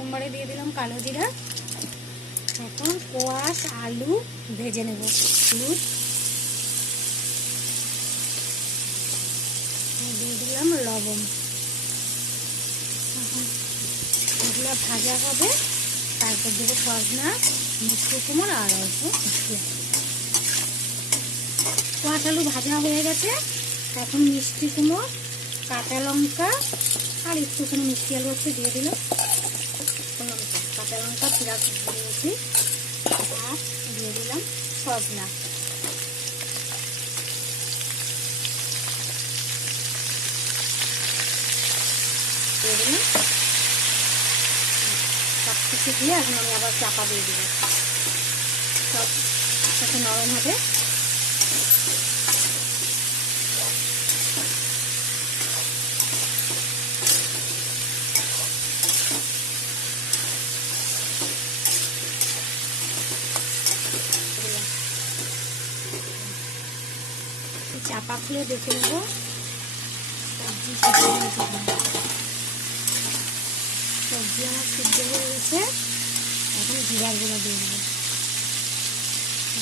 সোমবারে দিয়ে দিলাম কালো জিরা। এখন কোয়াশ আলু ভেজে নেব। হলুদ দিয়ে দিলাম, লবণ। এগুলো ভাজা হবে, তারপর দেবো সজনা, মিষ্টি কুমড়ো আর অল্প মিষ্টি আলু। কোয়াশ আলু ভাজা হয়ে গেছে, এখন মিষ্টি কুমড়ো, কাঁচা লঙ্কা আর একটুখানি মিষ্টি আলু হচ্ছে দিয়ে দিলাম। কাঁচা লঙ্কা চিরা দিয়েছি আর দিয়ে দিলাম সজনা। দিয়ে দিলাম সব কিছু দিয়ে এখন আমি আবার চাপা দিয়ে দেবো, সব একটু নরম হবে। চাপা খুলে দেখে নেবো সবজি সবজি আমার সিদ্ধ হয়ে গেছে। এখন জিরার গুঁড়ো দিয়ে দেবো,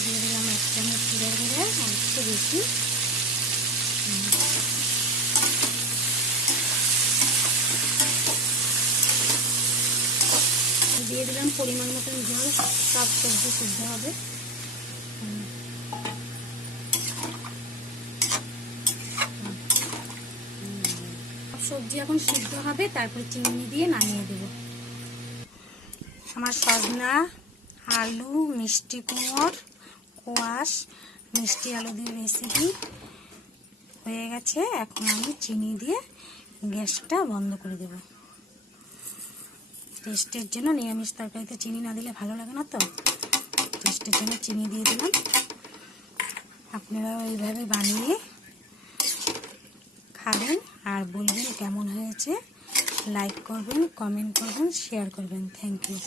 দিয়ে দিলাম 1 চামচ জিরার গুঁড়ো, আর একটু বেশি। দিয়ে দিলাম পরিমাণ মতন জল, সব সবজি সিদ্ধ হবে। সবজি এখন সিদ্ধ হবে, তারপর চিনি দিয়ে নামিয়ে দেব। আমার সজনা, আলু, মিষ্টি কুমড়োর, কোয়াশ, মিষ্টি আলু দিয়ে রেসিপি হয়ে গেছে। এখন আমি চিনি দিয়ে গ্যাসটা বন্ধ করে দেব। টেস্টের জন্য, নিরামিষ তরকারিতে চিনি না দিলে ভালো লাগে না, তো টেস্টের জন্য চিনি দিয়ে দিলাম। আপনারাও এইভাবে বানিয়ে খাবেন আর বলবেন কেমন হয়েছে। লাইক করবেন, কমেন্ট করবেন, শেয়ার করবেন। Thank you.